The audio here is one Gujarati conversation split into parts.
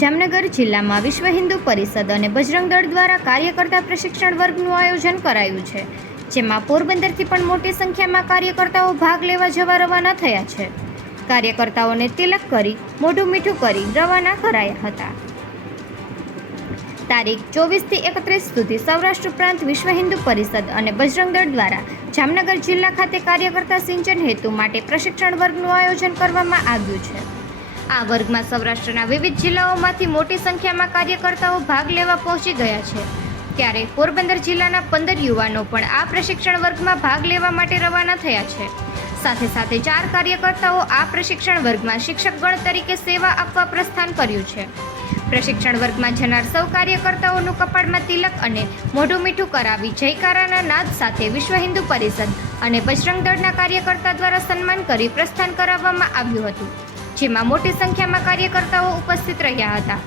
જામનગર જિલ્લામાં વિશ્વ હિન્દુ પરિષદ અને બજરંગ દળ દ્વારા કાર્યકર્તા પ્રશિક્ષણ વર્ગનું આયોજન કરાયું છે, જેમાં પોરબંદરથી પણ મોટી સંખ્યામાં કાર્યકર્તાઓ ભાગ લેવા જવા રવાના થયા છે. કાર્યકર્તાઓને તિલક કરી, મોઢું મીઠું કરી રવાના કરાયા હતા. તારીખ ચોવીસથી એકત્રીસ સુધી સૌરાષ્ટ્ર ઉપરાંત વિશ્વ હિન્દુ પરિષદ અને બજરંગ દળ દ્વારા જામનગર જિલ્લા ખાતે કાર્યકર્તા સિંચન હેતુ માટે પ્રશિક્ષણ વર્ગનું આયોજન કરવામાં આવ્યું છે. આ વર્ગમાં સૌરાષ્ટ્રના વિવિધ જિલ્લાઓમાંથી મોટી સંખ્યામાં કાર્યકર્તાઓ ભાગ લેવા પહોંચી ગયા છે. ત્યારે પોરબંદર જિલ્લાના પંદર યુવાનો પણ આ પ્રશિક્ષણ વર્ગમાં ભાગ લેવા માટે રવાના થયા છે. સાથે સાથે ચાર કાર્યકર્તાઓ આ પ્રશિક્ષણ વર્ગમાં શિક્ષકગણ તરીકે સેવા આપવા પ્રસ્થાન કર્યું છે. પ્રશિક્ષણ વર્ગમાં જનાર સૌ કાર્યકર્તાઓનું કપાળમાં તિલક અને મોઢું મીઠું કરાવી જયકારાના નાદ સાથે વિશ્વ હિન્દુ પરિષદ અને બજરંગ દળના કાર્યકર્તા દ્વારા સન્માન કરી પ્રસ્થાન કરાવવામાં આવ્યું હતું. જેમાં મોટી સંખ્યામાં કાર્યકર્તાઓ ઉપસ્થિત રહ્યા હતા.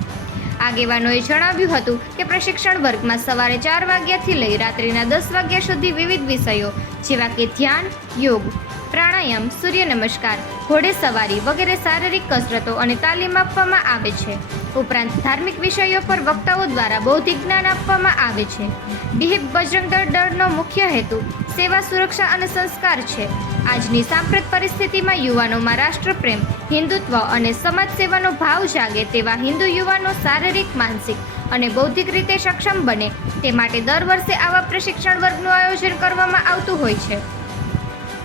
આગેવાનોએ જણાવ્યું હતું કે પ્રશિક્ષણ વર્ગમાં સવારે ચાર વાગ્યાથી લઈ રાત્રિના દસ વાગ્યા સુધી વિવિધ વિષયો, જેવા કે ધ્યાન, યોગ, પ્રાણાયામ, સૂર્ય નમસ્કાર ઘોડેસવારી વગેરે શારીરિક કસરતો અને તાલીમ આપવામાં આવે છે. ઉપરાંત ધાર્મિક વિષયો પર વક્તાઓ દ્વારા બૌદ્ધિક જ્ઞાન આપવામાં આવે છે. બિહિપ બજરંગ દળ દળનો મુખ્ય હેતુ સેવા, સુરક્ષા અને સંસ્કાર છે. આજની સાંપ્રત પરિસ્થિતિમાં યુવાનોમાં રાષ્ટ્રપ્રેમ, હિન્દુત્વ અને સમાજ સેવાનો ભાવ જાગે તેવા હિન્દુ યુવાનો શારીરિક, માનસિક અને બૌદ્ધિક રીતે સક્ષમ બને તે માટે દર વર્ષે આવા પ્રશિક્ષણ વર્ગનું આયોજન કરવામાં આવતું હોય છે.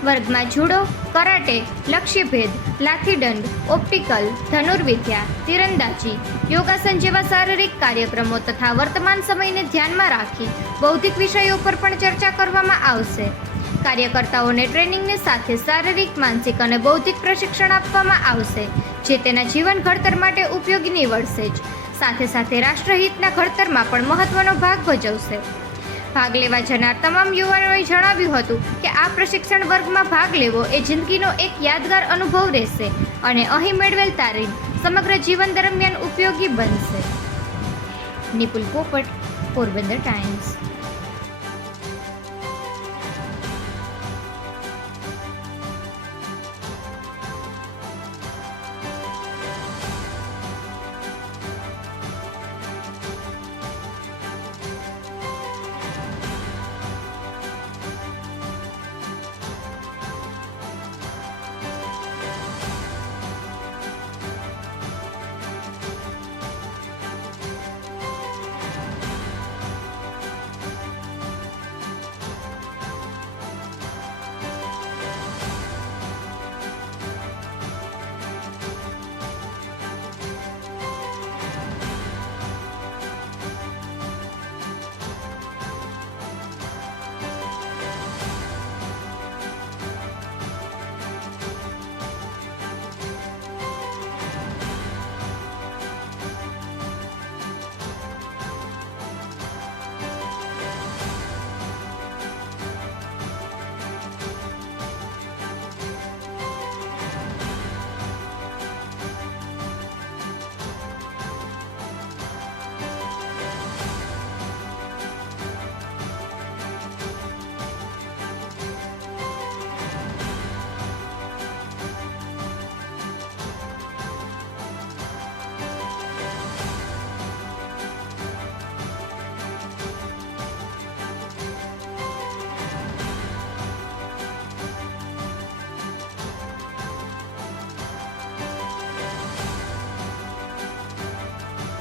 વર્ગમાં જુડો, કરાટે, લક્ષ્યભેદ લાઠીદંડ ઓપ્ટિકલ, ધનુર્વિદ્યા, તીરંદાજી, યોગાસન જેવા શારીરિક કાર્યક્રમો તથા વર્તમાન સમયને ધ્યાનમાં રાખી બૌદ્ધિક વિષયો પર પણ ચર્ચા કરવામાં આવશે. કાર્યકર્તાઓને ટ્રેનિંગની સાથે શારીરિક, માનસિક અને બૌદ્ધિક પ્રશિક્ષણ આપવામાં આવશે, જે તેના જીવન ઘડતર માટે ઉપયોગી નીવડશે જ. સાથે સાથે રાષ્ટ્રહિતના ઘડતરમાં પણ મહત્વનો ભાગ ભજવશે. ભાગ લેવા જનાર તમામ યુવાનોએ જણાવ્યું હતું કે આ પ્રશિક્ષણ વર્ગમાં ભાગ લેવો એ જિંદગીનો એક યાદગાર અનુભવ રહેશે અને અહીં મેળવેલ તાલીમ સમગ્ર જીવન દરમિયાન ઉપયોગી બનશે. નિપુલ પોપટ, પોરબંદર ટાઈમ્સ.